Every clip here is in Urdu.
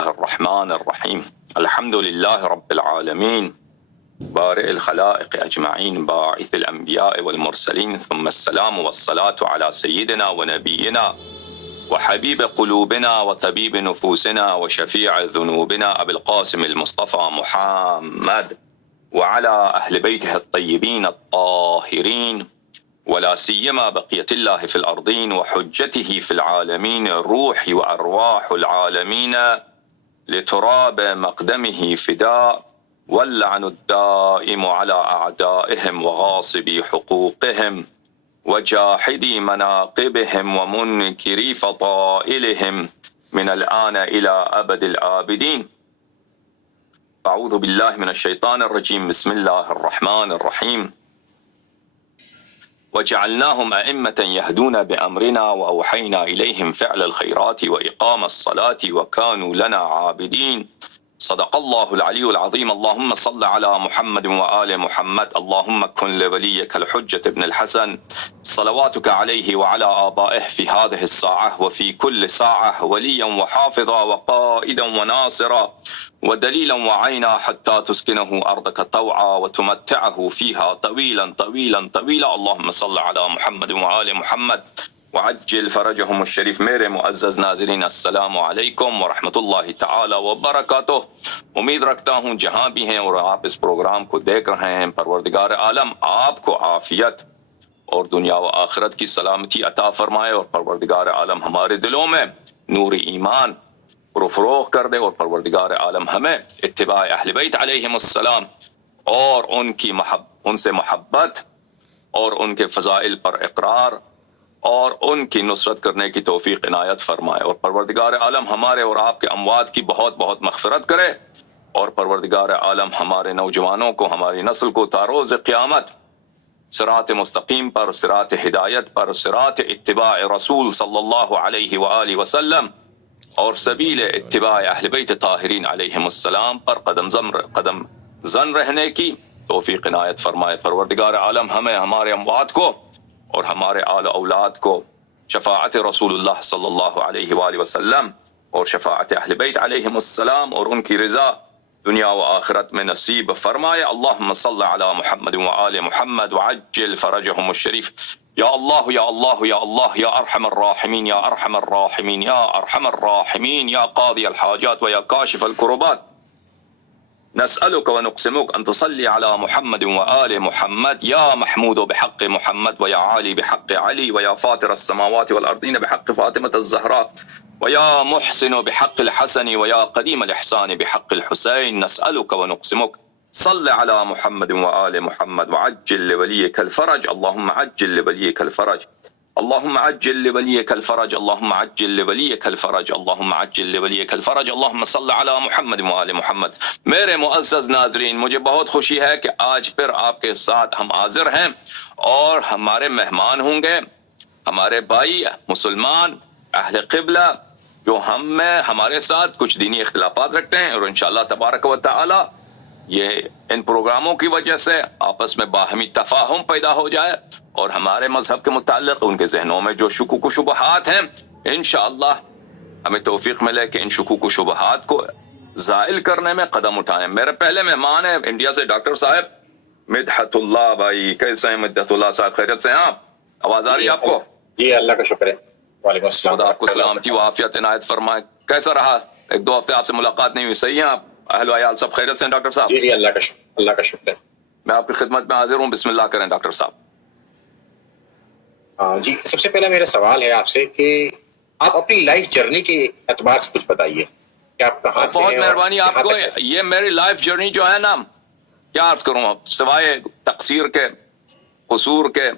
الرحمن الرحيم الحمد لله رب العالمين بارئ الخلائق أجمعين باعث الأنبياء والمرسلين ثم السلام والصلاة على سيدنا ونبينا وحبيب قلوبنا وطبيب نفوسنا وشفيع ذنوبنا أبي القاسم المصطفى محمد وعلى أهل بيته الطيبين الطاهرين ولا سيما بقية الله في الأرضين وحجته في العالمين الروح وأرواح العالمين لتراب مقدمه فداء واللعن الدائم على أعدائهم وغاصبي حقوقهم وجاحدي مناقبهم ومنكري فضائلهم من الآن إلى أبد الآبدين. أعوذ بالله من الشيطان الرجيم. بسم الله الرحمن الرحيم. وجعلناهم أئمة يهدون بأمرنا وأوحينا إليهم فعل الخيرات وإقام الصلاة وكانوا لنا عابدين. صدق الله العلي العظيم. اللهم صل على محمد وآل محمد. اللهم كن لوليك الحجة ابن الحسن صلواتك عليه وعلى آبائه في هذه الساعة وفي كل ساعة وليا وحافظا وقائدا وناصرا ودليلا وعينا حتى تسكنه أرضك طوعا وتمتعه فيها طويلا طويلا طويلا. اللهم صل على محمد وآل محمد وعجل فرجهم الشریف. میرے معزز ناظرین السلام علیکم ورحمۃ اللہ تعالی وبرکاتہ. امید رکھتا ہوں جہاں بھی ہیں اور آپ اس پروگرام کو دیکھ رہے ہیں، پروردگار عالم آپ کو عافیت اور دنیا و آخرت کی سلامتی عطا فرمائے، اور پروردگار عالم ہمارے دلوں میں نور ایمان پرفروغ کر دے، اور پروردگار عالم ہمیں اتباع اہل بیت علیہم السلام اور ان سے محبت اور ان کے فضائل پر اقرار اور ان کی نصرت کرنے کی توفیق عنایت فرمائے، اور پروردگار عالم ہمارے اور آپ کے اموات کی بہت بہت مغفرت کرے، اور پروردگار عالم ہمارے نوجوانوں کو، ہماری نسل کو تاروز قیامت صراط مستقیم پر، صراط ہدایت پر، صراط اتباع رسول صلی اللہ علیہ وآلہ وسلم اور سبیل اتباع اہل بیت طاہرین علیہم السلام پر قدم زن رہنے کی توفیق عنایت فرمائے۔ پروردگار عالم ہمیں، ہمارے اموات کو اور ہمارے آل اولاد کو شفاعت رسول اللہ صلی اللہ علیہ وآلہ وسلم اور شفاعت اہل بیت علیہم السلام اور ان کی رضا دنیا و آخرت میں نصیب فرمائے۔ اللہم صل علی محمد وآل محمد وعجل فرجهم الشریف۔ یا اللہ یا اللہ یا اللہ یا ارحم الراحمین یا ارحم الراحمین یا ارحم الراحمین یا قاضی الحاجات ویا کاشف الکربات، نسألك ونقسمك أن تصلي على محمد وآل محمد يا محمود بحق محمد ويا عالي بحق علي ويا فاطر السماوات والأرضين بحق فاطمة الزهراء ويا محسن بحق الحسن ويا قديم الإحسان بحق الحسين، نسألك ونقسمك صل على محمد وآل محمد وعجل لوليك الفرج. اللهم عجل لوليك الفرج، اللهم عجل لوليك الفرج، اللهم عجل لوليك الفرج، اللهم عجل لوليك الفرج. اللهم صل على محمد وآل محمد. میرے معزز ناظرین، مجھے بہت خوشی ہے کہ آج پھر آپ کے ساتھ ہم حاضر ہیں، اور ہمارے مہمان ہوں گے ہمارے بھائی مسلمان اہل قبلہ، جو ہمارے ساتھ کچھ دینی اختلافات رکھتے ہیں، اور انشاءاللہ تبارک و تعالی یہ ان پروگراموں کی وجہ سے آپس میں باہمی تفاہم پیدا ہو جائے، اور ہمارے مذہب کے متعلق ان کے ذہنوں میں جو شکوک و شبہات ہیں، انشاءاللہ ہمیں توفیق ملے کہ ان شکوک و شبہات کو زائل کرنے میں قدم اٹھائیں۔ میرے پہلے مہمان ہیں انڈیا سے ڈاکٹر صاحب مدحت اللہ بھائی۔ کیسے ہیں مدحت اللہ صاحب؟ خیریت سے ہیں آپ؟ آواز آ رہی ہے آپ کو؟ جی اللہ کا شکر ہے۔ وعلیکم السلام۔ خدا آپ کو سلامتی و عافیت عنایت فرمائے۔ کیسا رہا؟ ایک دو ہفتے آپ سے ملاقات نہیں ہوئی، صحیح ہیں آپ؟ اہل و عیال سب خیریت سے ہیں ڈاکٹر صاحب؟ جی اللہ کا شکر، اللہ کا شکر ہے۔ میں آپ کی خدمت میں حاضر ہوں، بسم اللہ کریں ڈاکٹر صاحب۔ جی سب سے پہلا میرا سوال ہے آپ سے کہ آپ اپنی لائف جرنی کے اعتبار سے کچھ بتائیے کہ آپ کہاں سے ہیں۔ بہت مہربانی آپ کو۔ یہ میری لائف جرنی جو ہے نا، کیا عرض کروں اب، سوائے تقصیر کے، قصور کے،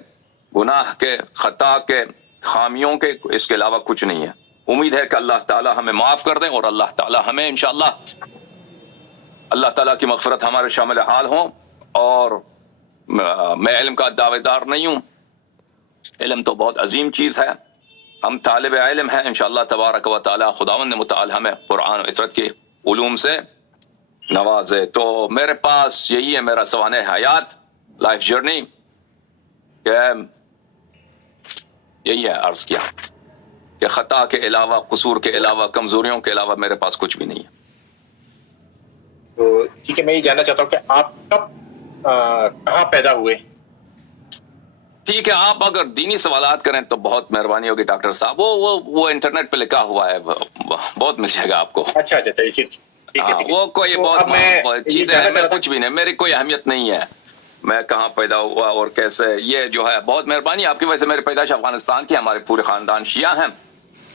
گناہ کے، خطا کے، خامیوں کے، اس کے علاوہ کچھ نہیں ہے۔ امید ہے کہ اللہ تعالی ہمیں معاف کر دیں، اور اللہ تعالی ہمیں انشاءاللہ، اللہ تعالیٰ کی مغفرت ہمارے شامل حال ہوں۔ اور میں علم کا دعوے دار نہیں ہوں، علم تو بہت عظیم چیز ہے، ہم طالب علم ہیں انشاءاللہ تبارک و تعالی۔ خداوند متعال ہمیں قرآن و عطرت کے علوم سے نوازے۔ تو میرے پاس یہی ہے میرا سوانح حیات، لائف جرنی، کہ یہی ہے عرض کیا کہ خطا کے علاوہ، قصور کے علاوہ، کمزوریوں کے علاوہ میرے پاس کچھ بھی نہیں ہے. تو ٹھیک ہے، میں یہ جاننا چاہتا ہوں کہ آپ کب کہاں پیدا ہوئے؟ ٹھیک ہے، آپ اگر دینی سوالات کریں تو بہت مہربانی ہوگی ڈاکٹر صاحب. وہ انٹرنیٹ پہ لکھا ہوا ہے، بہت مل جائے گا آپ کو. اچھا اچھا اچھا، ٹھیک ہے ٹھیک ہے. وہ کوئی تو اب میں بہت یہ چیزیں جاننا ہیں، چاہ رہا تھا، کچھ بھی نہیں، میری کوئی اہمیت نہیں ہے میں کہاں پیدا ہوا اور کیسے. یہ جو ہے بہت مہربانی آپ کی وجہ سے. میری پیدائش افغانستان کی، ہمارے پورے خاندان شیعہ ہیں،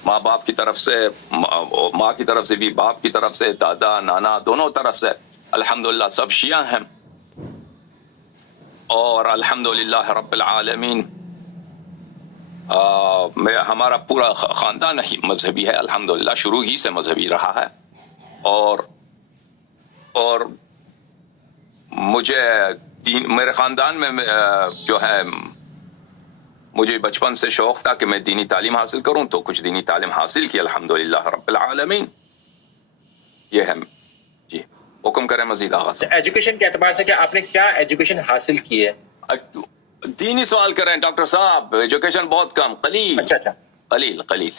ماں باپ کی طرف سے، ماں کی طرف سے بھی، باپ کی طرف سے، دادا نانا دونوں طرف سے الحمدللہ سب شیعہ ہیں. اور الحمدللہ رب العالمین ہمارا پورا خاندان ہی مذہبی ہے الحمدللہ، شروع ہی سے مذہبی رہا ہے. اور مجھے میرے خاندان میں جو ہے مجھے بچپن سے شوق تھا کہ میں دینی تعلیم حاصل کروں، تو کچھ دینی تعلیم حاصل کی الحمدللہ رب العالمین. یہ ہے جی. حکم کریں مزید آغا صاحب. ایجوکیشن کے اعتبار سے کہ آپ نے کیا ایجوکیشن حاصل کی ہے؟ دینی سوال کریں ڈاکٹر صاحب. ایجوکیشن بہت کم، قلیل. اچھا اچھا. قلیل.